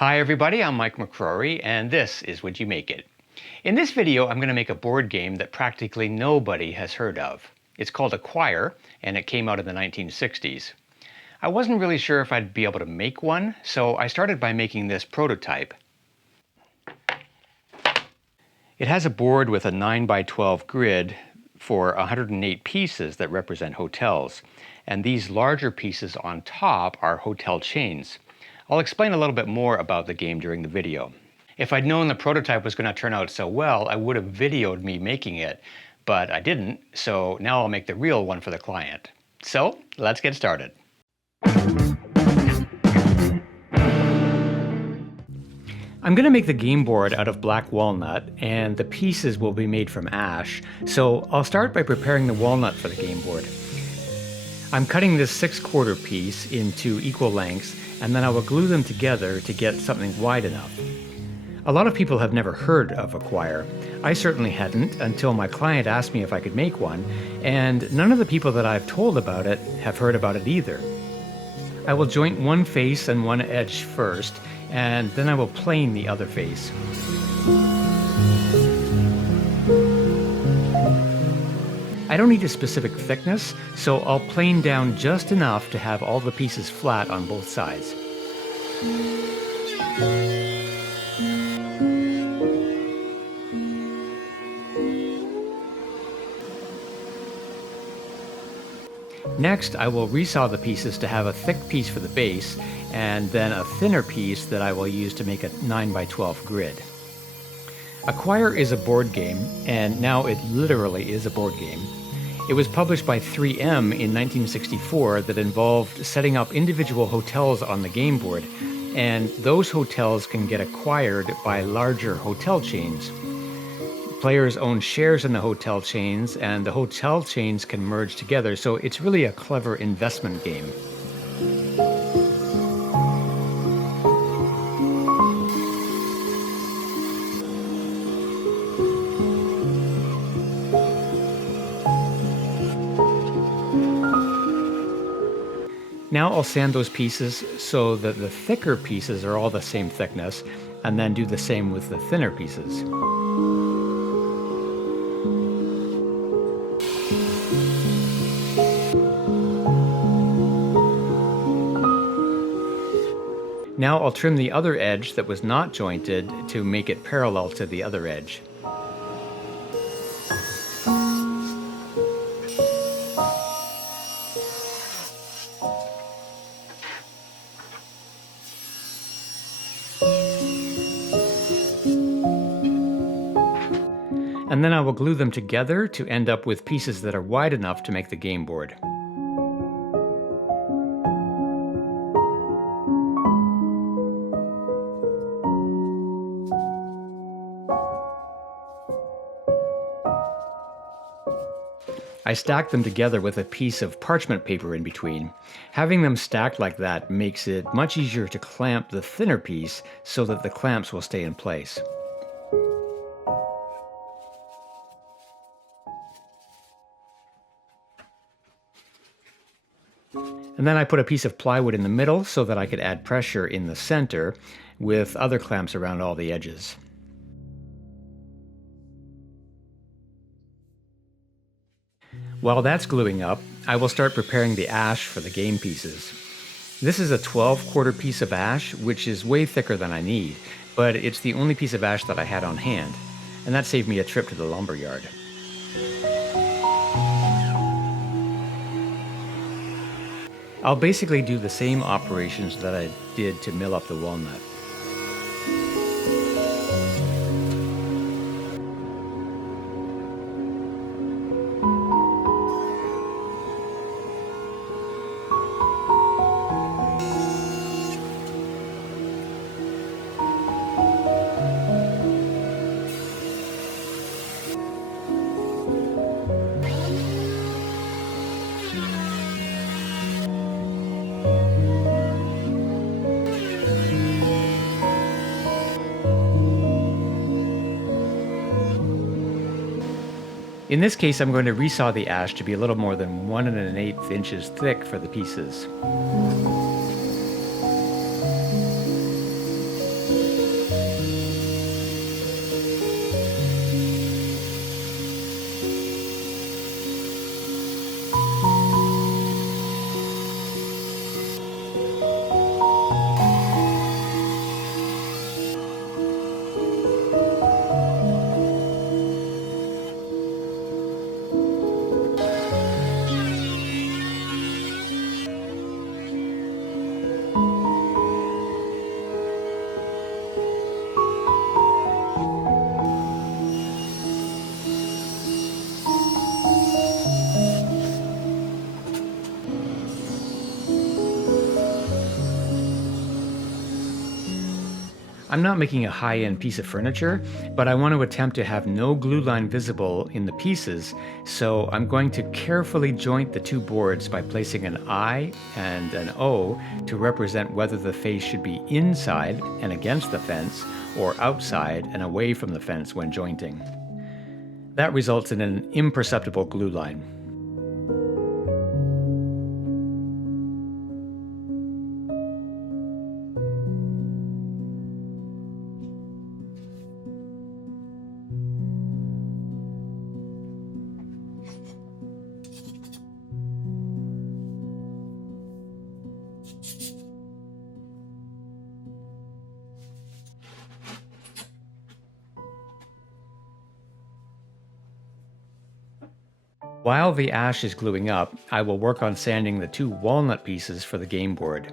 Hi everybody, I'm Mike McCrory, and this is Would You Make It? In this video, I'm going to make a board game that practically nobody has heard of. It's called Acquire, and it came out in the 1960s. I wasn't really sure if I'd be able to make one, so I started by making this prototype. It has a board with a 9 by 12 grid for 108 pieces that represent hotels, and these larger pieces on top are hotel chains. I'll explain a little bit more about the game during the video. If I'd known the prototype was going to turn out so well, I would have videoed me making it, but I didn't, so now I'll make the real one for the client. So, let's get started. I'm going to make the game board out of black walnut, and the pieces will be made from ash, so I'll start by preparing the walnut for the game board. I'm cutting this 6/4 piece into equal lengths, and then I will glue them together to get something wide enough. A lot of people have never heard of Acquire. I certainly hadn't until my client asked me if I could make one, and none of the people that I've told about it have heard about it either. I will joint one face and one edge first, and then I will plane the other face. I don't need a specific thickness, so I'll plane down just enough to have all the pieces flat on both sides. Next, I will resaw the pieces to have a thick piece for the base, and then a thinner piece that I will use to make a 9 by 12 grid. Acquire is a board game, and now it literally is a board game. It was published by 3M in 1964 that involved setting up individual hotels on the game board, and those hotels can get acquired by larger hotel chains. Players own shares in the hotel chains, and the hotel chains can merge together, so it's really a clever investment game. Now I'll sand those pieces so that the thicker pieces are all the same thickness, and then do the same with the thinner pieces. Now I'll trim the other edge that was not jointed to make it parallel to the other edge. And then I will glue them together to end up with pieces that are wide enough to make the game board. I stack them together with a piece of parchment paper in between. Having them stacked like that makes it much easier to clamp the thinner piece so that the clamps will stay in place. And then I put a piece of plywood in the middle so that I could add pressure in the center with other clamps around all the edges. While that's gluing up, I will start preparing the ash for the game pieces. This is a 12/4 piece of ash, which is way thicker than I need, but it's the only piece of ash that I had on hand, and that saved me a trip to the lumber yard. I'll basically do the same operations that I did to mill up the walnut. In this case, I'm going to resaw the ash to be a little more than 1 1/8 inches thick for the pieces. I'm not making a high-end piece of furniture, but I want to attempt to have no glue line visible in the pieces, so I'm going to carefully joint the two boards by placing an I and an O to represent whether the face should be inside and against the fence or outside and away from the fence when jointing. That results in an imperceptible glue line. While the ash is gluing up, I will work on sanding the two walnut pieces for the game board.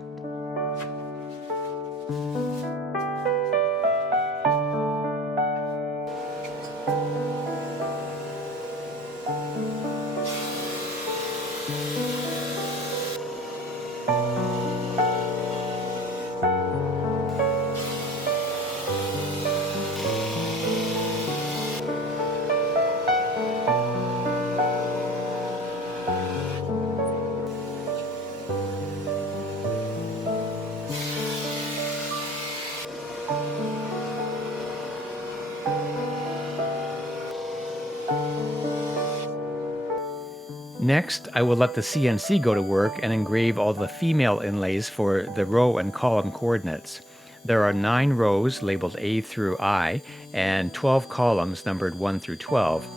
Next, I will let the CNC go to work and engrave all the female inlays for the row and column coordinates. There are 9 rows labeled A through I and 12 columns numbered 1 through 12.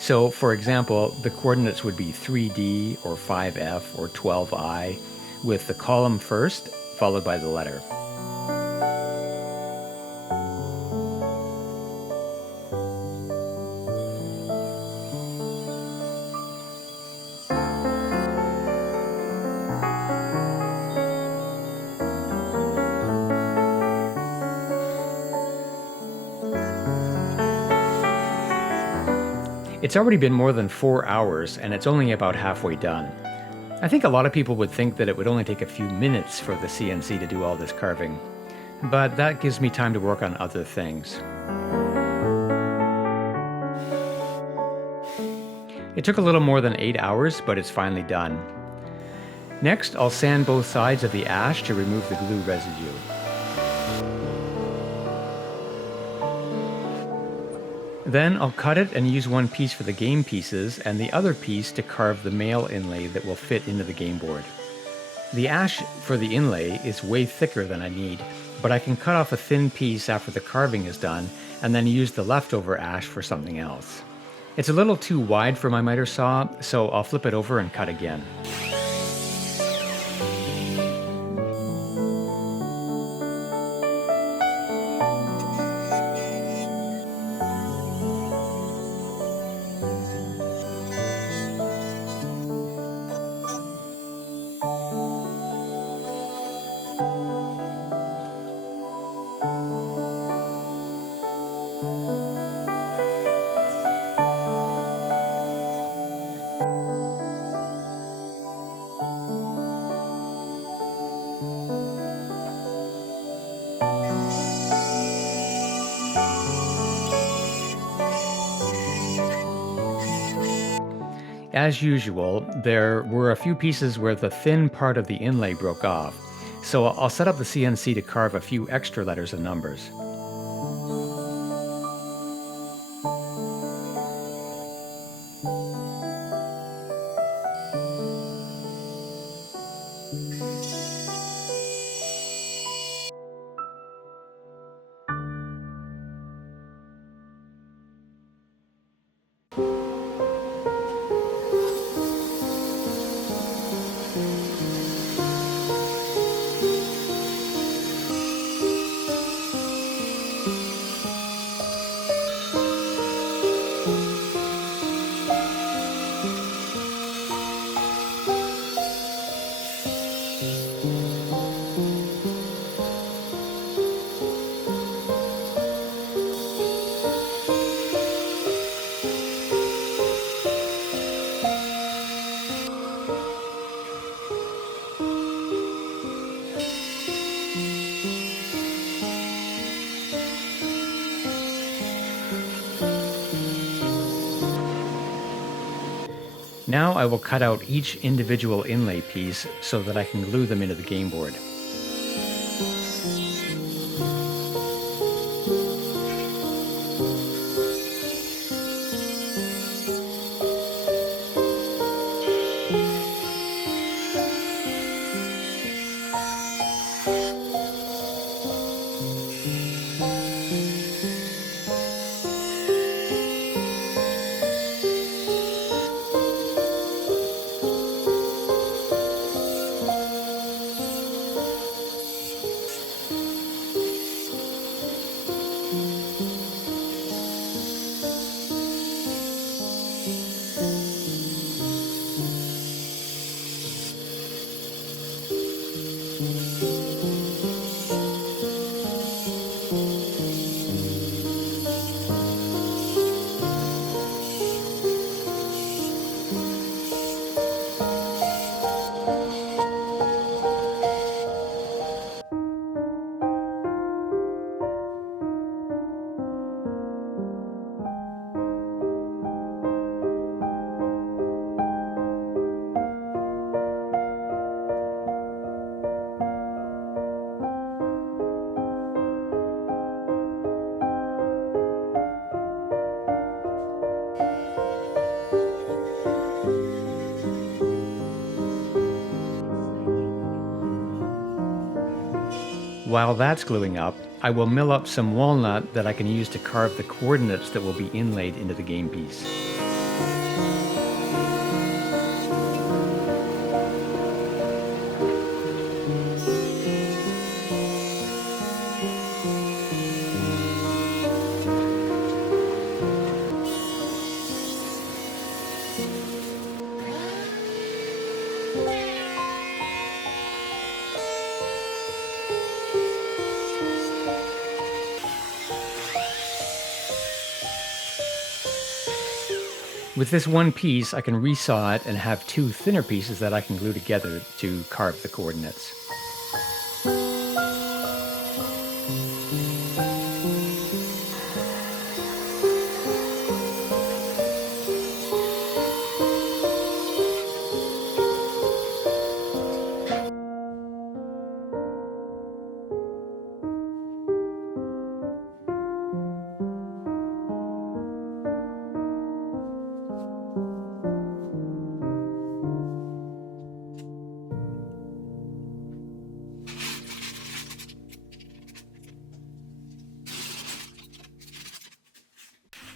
So, for example, the coordinates would be 3D or 5F or 12I, with the column first, followed by the letter. It's already been more than 4 hours, and it's only about halfway done. I think a lot of people would think that it would only take a few minutes for the CNC to do all this carving, but that gives me time to work on other things. It took a little more than 8 hours, but it's finally done. Next, I'll sand both sides of the ash to remove the glue residue. Then I'll cut it and use one piece for the game pieces and the other piece to carve the male inlay that will fit into the game board. The ash for the inlay is way thicker than I need, but I can cut off a thin piece after the carving is done and then use the leftover ash for something else. It's a little too wide for my miter saw, so I'll flip it over and cut again. As usual, there were a few pieces where the thin part of the inlay broke off, so I'll set up the CNC to carve a few extra letters and numbers. Now I will cut out each individual inlay piece so that I can glue them into the game board. While that's gluing up, I will mill up some walnut that I can use to carve the coordinates that will be inlaid into the game piece. With this one piece, I can resaw it and have two thinner pieces that I can glue together to carve the coordinates.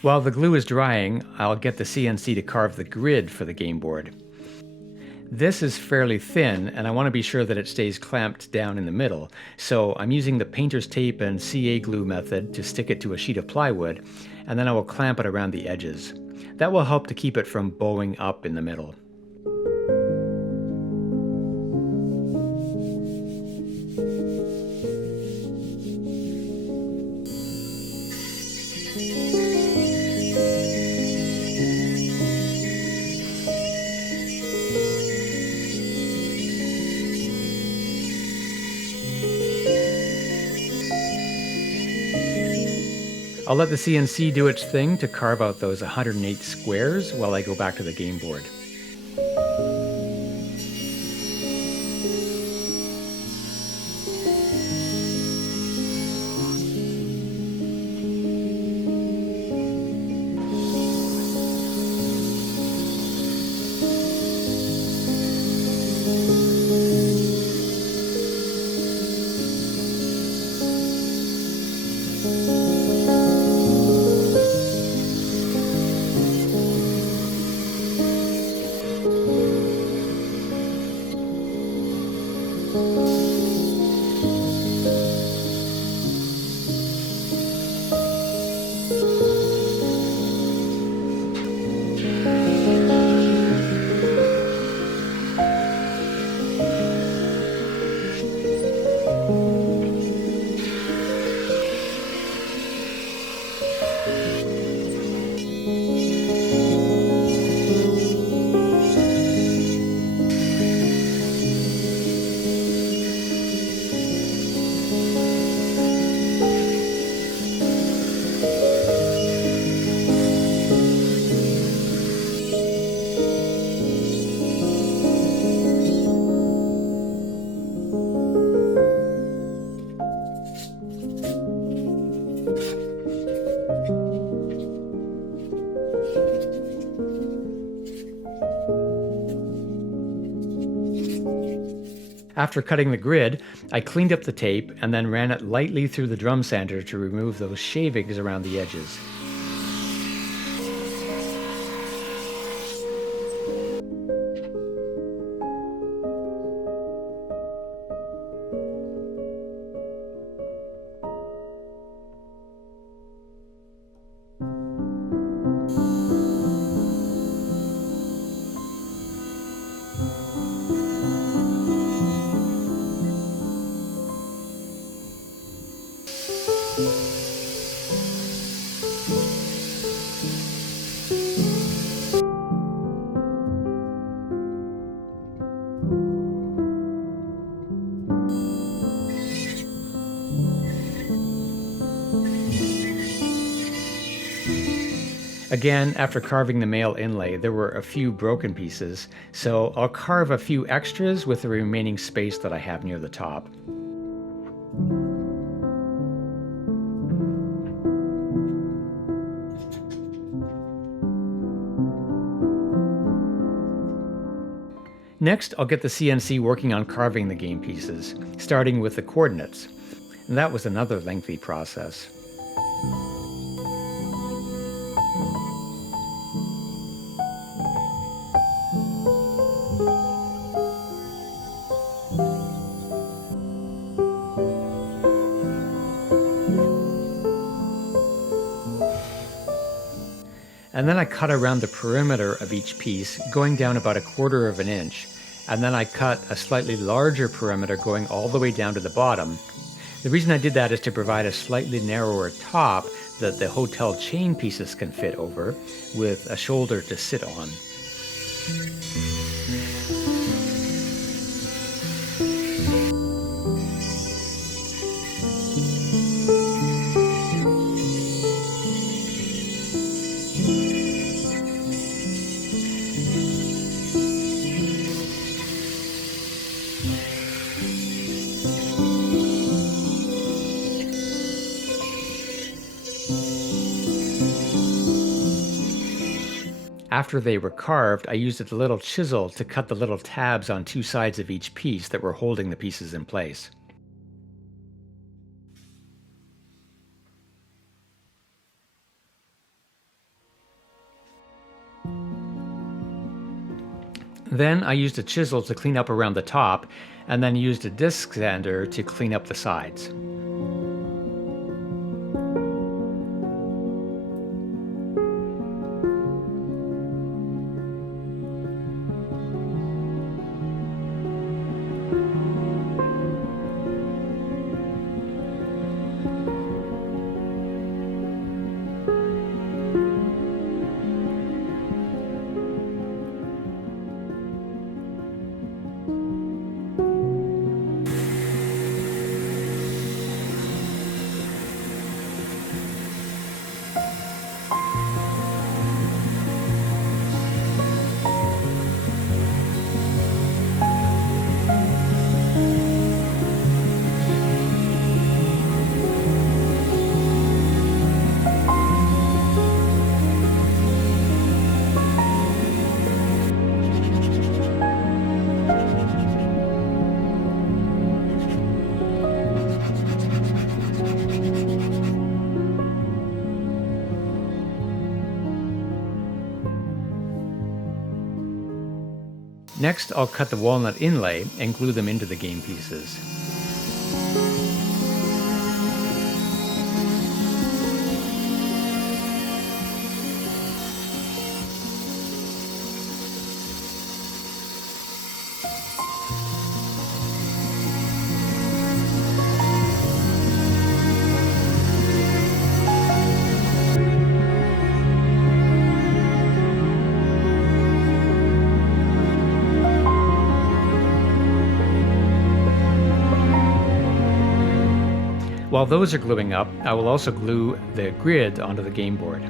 While the glue is drying, I'll get the CNC to carve the grid for the game board. This is fairly thin, and I want to be sure that it stays clamped down in the middle, so I'm using the painter's tape and CA glue method to stick it to a sheet of plywood, and then I will clamp it around the edges. That will help to keep it from bowing up in the middle. I'll let the CNC do its thing to carve out those 108 squares while I go back to the game board. After cutting the grid, I cleaned up the tape and then ran it lightly through the drum sander to remove those shavings around the edges. Again, after carving the male inlay, there were a few broken pieces, so I'll carve a few extras with the remaining space that I have near the top. Next, I'll get the CNC working on carving the game pieces, starting with the coordinates. And that was another lengthy process. And then I cut around the perimeter of each piece, going down about 1/4 of an inch. And then I cut a slightly larger perimeter going all the way down to the bottom. The reason I did that is to provide a slightly narrower top that the hotel chain pieces can fit over, with a shoulder to sit on. After they were carved, I used a little chisel to cut the little tabs on 2 sides of each piece that were holding the pieces in place. Then I used a chisel to clean up around the top, and then used a disc sander to clean up the sides. Next, I'll cut the walnut inlay and glue them into the game pieces. While those are gluing up, I will also glue the grid onto the game board.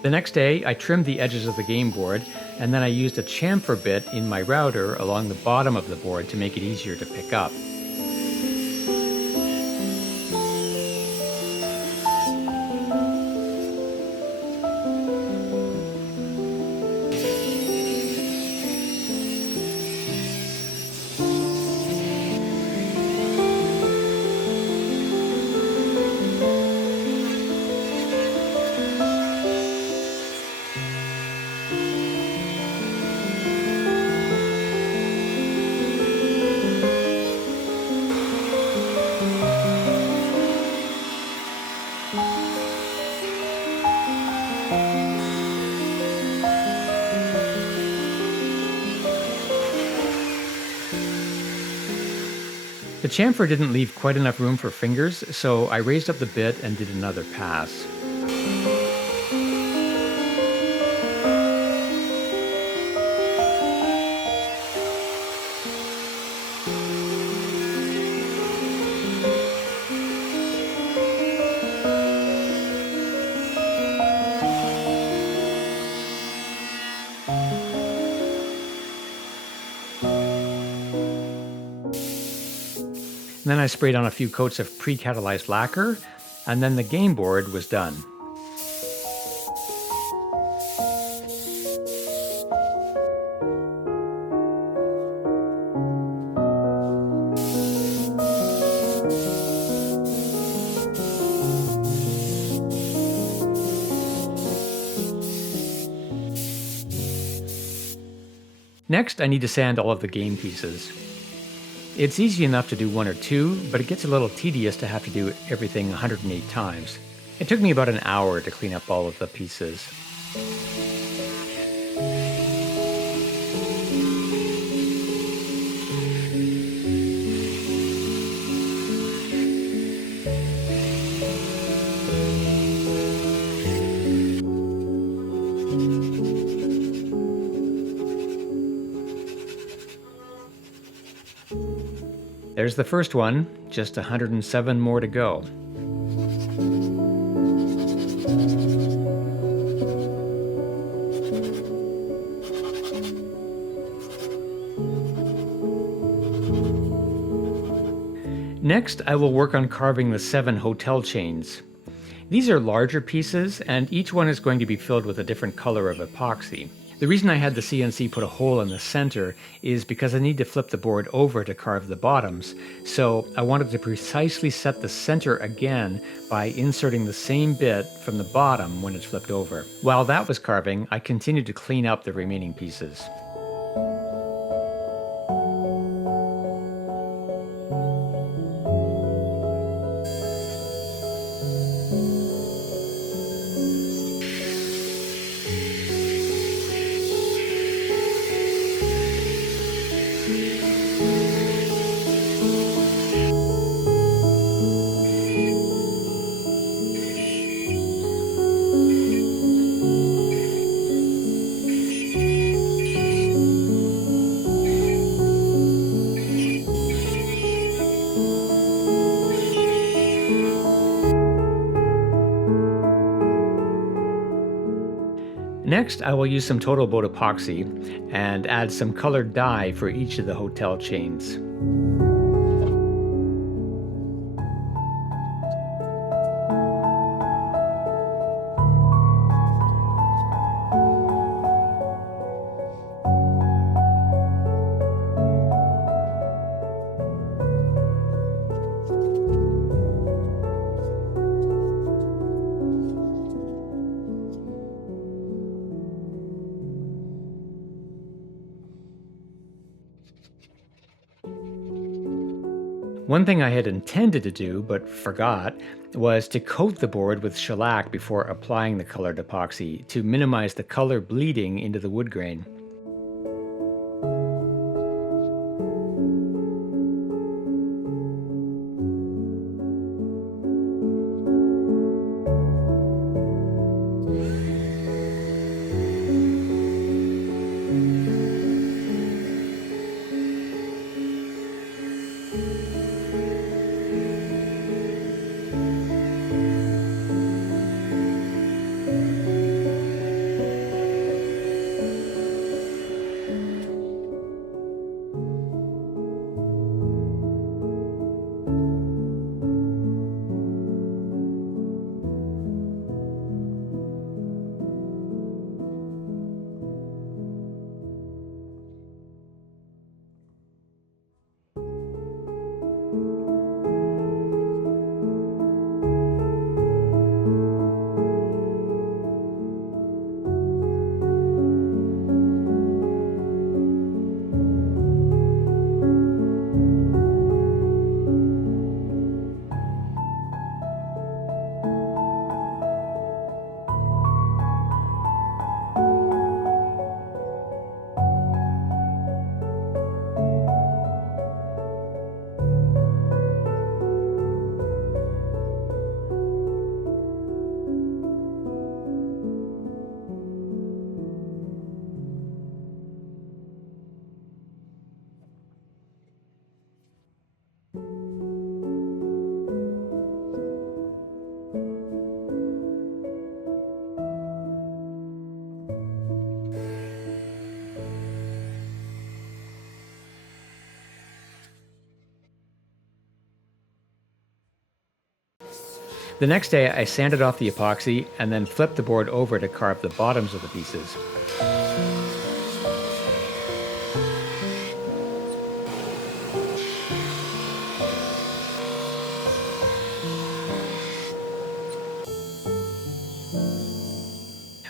The next day, I trimmed the edges of the game board, and then I used a chamfer bit in my router along the bottom of the board to make it easier to pick up. The chamfer didn't leave quite enough room for fingers, so I raised up the bit and did another pass. Then I sprayed on a few coats of pre-catalyzed lacquer, and then the game board was done. Next, I need to sand all of the game pieces. It's easy enough to do one or two, but it gets a little tedious to have to do everything 108 times. It took me about an hour to clean up all of the pieces. There's the first one, just 107 more to go. Next, I will work on carving the 7 hotel chains. These are larger pieces, and each one is going to be filled with a different color of epoxy. The reason I had the CNC put a hole in the center is because I need to flip the board over to carve the bottoms, so I wanted to precisely set the center again by inserting the same bit from the bottom when it's flipped over. While that was carving, I continued to clean up the remaining pieces. Next, I will use some Total Boat epoxy and add some colored dye for each of the hotel chains. One thing I had intended to do, but forgot, was to coat the board with shellac before applying the colored epoxy to minimize the color bleeding into the wood grain. The next day, I sanded off the epoxy and then flipped the board over to carve the bottoms of the pieces.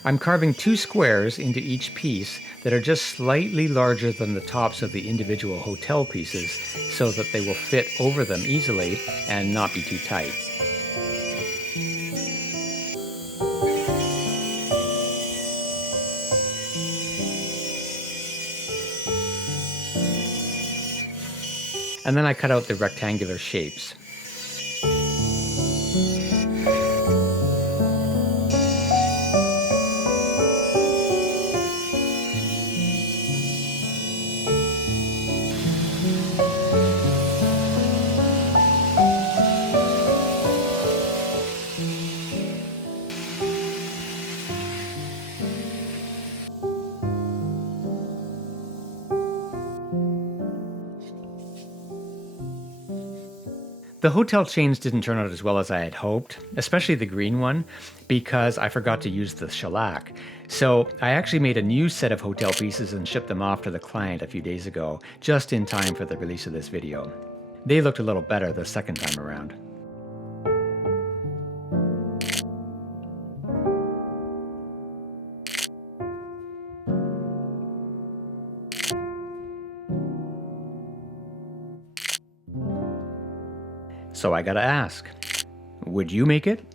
I'm carving 2 squares into each piece that are just slightly larger than the tops of the individual hotel pieces so that they will fit over them easily and not be too tight. And then I cut out the rectangular shapes. The hotel chains didn't turn out as well as I had hoped, especially the green one, because I forgot to use the shellac. So I actually made a new set of hotel pieces and shipped them off to the client a few days ago, just in time for the release of this video. They looked a little better the second time around. So I gotta ask, would you make it?